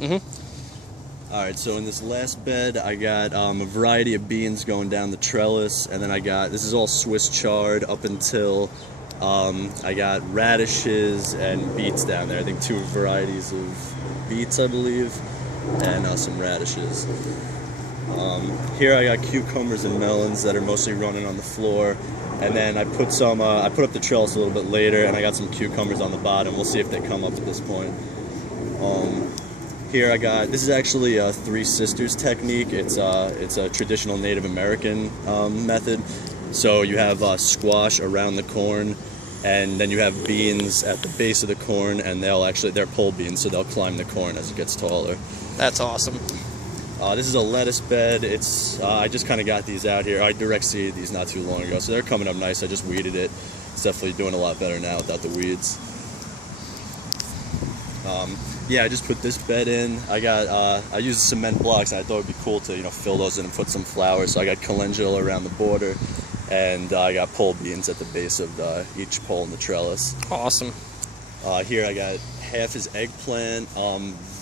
Alright, so in this last bed, I got a variety of beans going down the trellis, and then I got, this is all Swiss chard up until, I got radishes and beets down there. I think 2 varieties of beets, I believe, and some radishes. Here I got cucumbers and melons that are mostly running on the floor, and then I put some, I put up the trellis a little bit later, and I got some cucumbers on the bottom. We'll see if they come up at this point. Here I got, this is actually a Three Sisters technique. It's a traditional Native American method. So you have squash around the corn, and then you have beans at the base of the corn, and they're pole beans, so they'll climb the corn as it gets taller. That's awesome. This is a lettuce bed. It's I just kind of got these out here. I direct seeded these not too long ago, so they're coming up nice. I just weeded it. It's definitely doing a lot better now without the weeds. Yeah, I just put this bed in. I used cement blocks, and I thought it'd be cool to fill those in and put some flowers. So I got calendula around the border, and I got pole beans at the base of each pole in the trellis. Awesome. Here I got half his eggplant.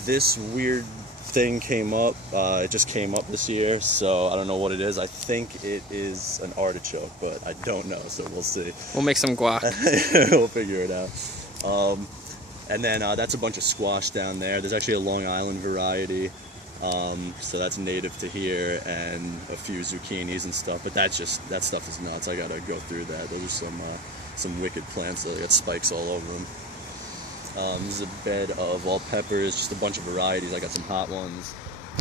This weird thing came up. It just came up this year, so I don't know what it is. I think it is an artichoke, but I don't know, so we'll see. We'll make some guac. We'll figure it out. And then that's a bunch of squash down there. There's actually a Long Island variety, so that's native to here, and a few zucchinis and stuff. But that stuff is nuts. I gotta go through that. Those are some wicked plants. They got spikes all over them. This is a bed of all peppers, just a bunch of varieties. I got some hot ones,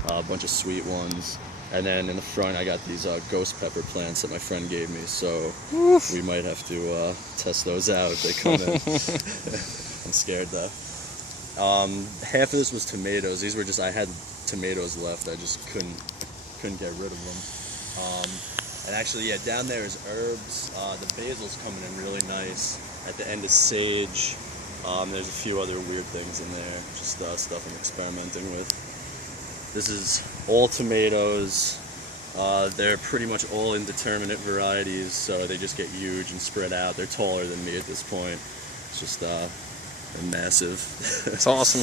a bunch of sweet ones, and then in the front I got these ghost pepper plants that my friend gave me. So we might have to test those out if they come in. I'm scared though. Half of this was tomatoes. These were I had tomatoes left. I just couldn't get rid of them. And actually, yeah, down there is herbs. The basil's coming in really nice. At the end is sage. There's a few other weird things in there, just stuff I'm experimenting with. This is all tomatoes. They're pretty much all indeterminate varieties, so they just get huge and spread out. They're taller than me at this point. It's just they're massive. It's awesome.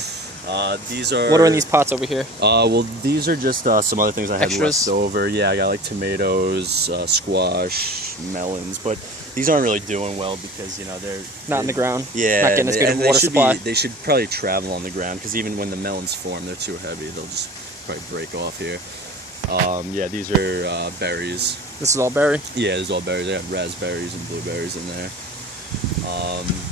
These are. What are in these pots over here? Well, these are just some other things I had Extras? left over. Yeah, I got like tomatoes, squash, melons, but these aren't really doing well because they're Not in the ground. Yeah, Not getting as good of water supply. They should probably travel on the ground because even when the melons form, they're too heavy. They'll just probably break off here. Yeah, these are berries. This is all berry? Yeah, this is all berries. They have raspberries and blueberries in there.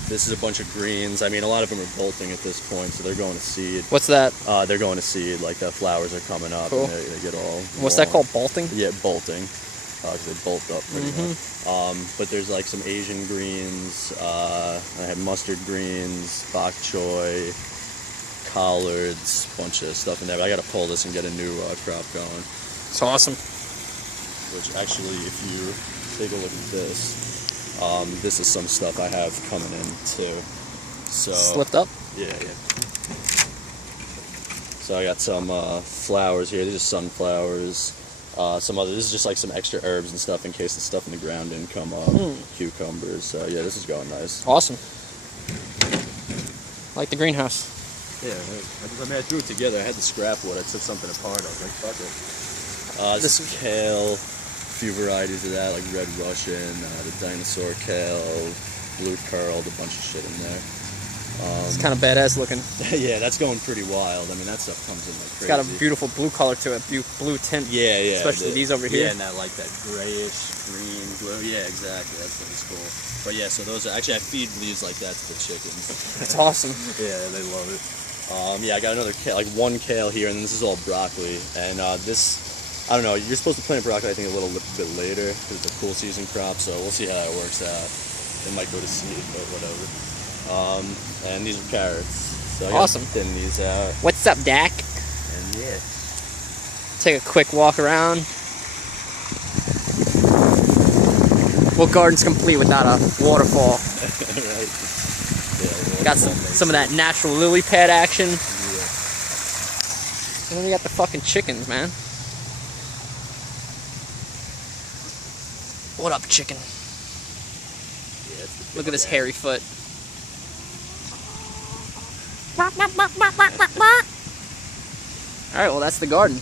This is a bunch of greens. I mean, a lot of them are bolting at this point, so they're going to seed. What's that? They're going to seed. Like the flowers are coming up, cool. And they get all. What's that called? Bolting? Yeah, bolting. Because they bolt up pretty much. But there's like some Asian greens. I have mustard greens, bok choy, collards, bunch of stuff in there. But I got to pull this and get a new crop going. It's awesome. Which actually, if you take a look at this. This is some stuff I have coming in too. So Slipped up? Yeah. So I got some flowers here. These are sunflowers. Some other. This is just like some extra herbs and stuff in case the stuff in the ground didn't come up. Cucumbers. So yeah, this is going nice. Awesome. Like the greenhouse. Yeah. I threw it together. I had the scrap wood. I took something apart. I was like, fuck it. This is kale. Few varieties of that, like red Russian, the dinosaur kale, blue curled, a bunch of shit in there. It's kind of badass looking. Yeah, that's going pretty wild. I mean, that stuff comes in like crazy. It's got a beautiful blue color to it, blue tint. Yeah. Especially these over here. Yeah, and that grayish, green, blue. Yeah, exactly. That stuff is cool. But yeah, so those are, actually I feed leaves like that to the chickens. It's awesome. Yeah, they love it. Yeah, I got another kale, like one kale here, and this is all broccoli. And this. I don't know, you're supposed to plant broccoli I think a little bit later because it's a cool season crop, so we'll see how that works out. It might go to seed, but whatever. And these are carrots. So I awesome. Thin these out. What's up, Dak? And yeah. Take a quick walk around. What garden's complete without a waterfall? Right. Yeah, got some of that natural lily pad action. Yeah. And then you got the fucking chickens, man. What up, chicken? Yeah, look at this hairy foot. All right, well, that's the garden.